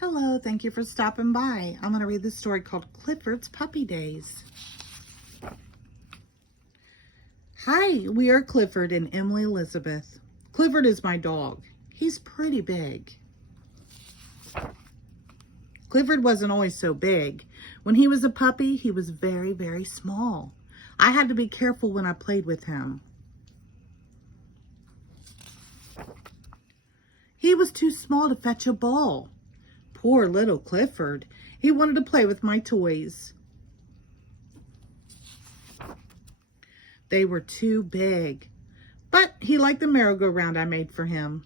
Hello, thank you for stopping by. I'm going to read this story called Clifford's Puppy Days. Hi, we are Clifford and Emily Elizabeth. Clifford is my dog. He's pretty big. Clifford wasn't always so big. When he was a puppy, he was very, very small. I had to be careful when I played with him. He was too small to fetch a ball. Poor little Clifford. He wanted to play with my toys. They were too big, but he liked the merry-go-round I made for him.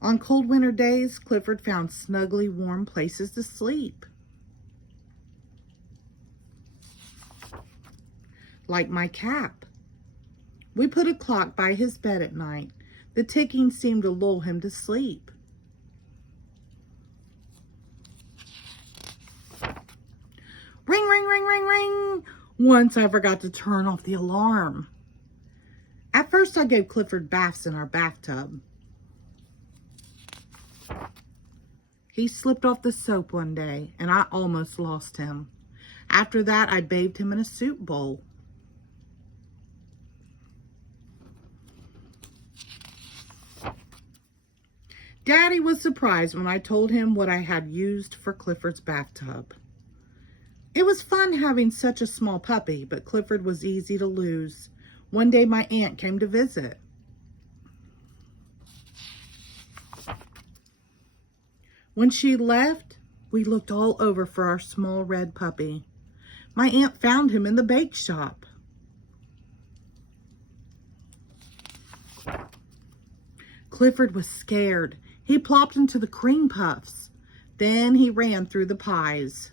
On cold winter days, Clifford found snugly warm places to sleep. Like my cap. We put a clock by his bed at night. The ticking seemed to lull him to sleep. Ring, ring, ring, ring, ring. Once I forgot to turn off the alarm. At first, I gave Clifford baths in our bathtub. He slipped off the soap one day, and I almost lost him. After that, I bathed him in a soup bowl. Daddy was surprised when I told him what I had used for Clifford's bathtub. It was fun having such a small puppy, but Clifford was easy to lose. One day my aunt came to visit. When she left, we looked all over for our small red puppy. My aunt found him in the bake shop. Clifford was scared. He plopped into the cream puffs. Then he ran through the pies.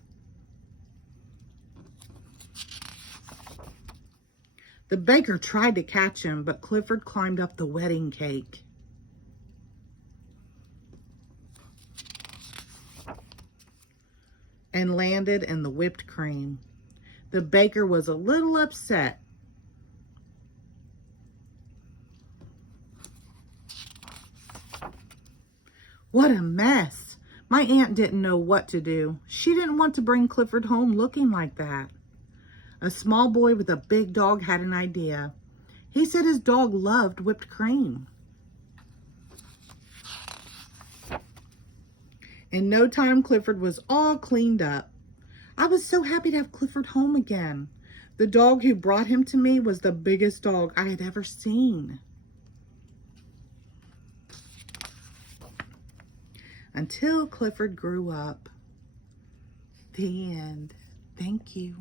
The baker tried to catch him, but Clifford climbed up the wedding cake. And landed in the whipped cream. The baker was a little upset. What a mess. My aunt didn't know what to do. She didn't want to bring Clifford home looking like that. A small boy with a big dog had an idea. He said his dog loved whipped cream. In no time, Clifford was all cleaned up. I was so happy to have Clifford home again. The dog who brought him to me was the biggest dog I had ever seen. Until Clifford grew up. The end. Thank you.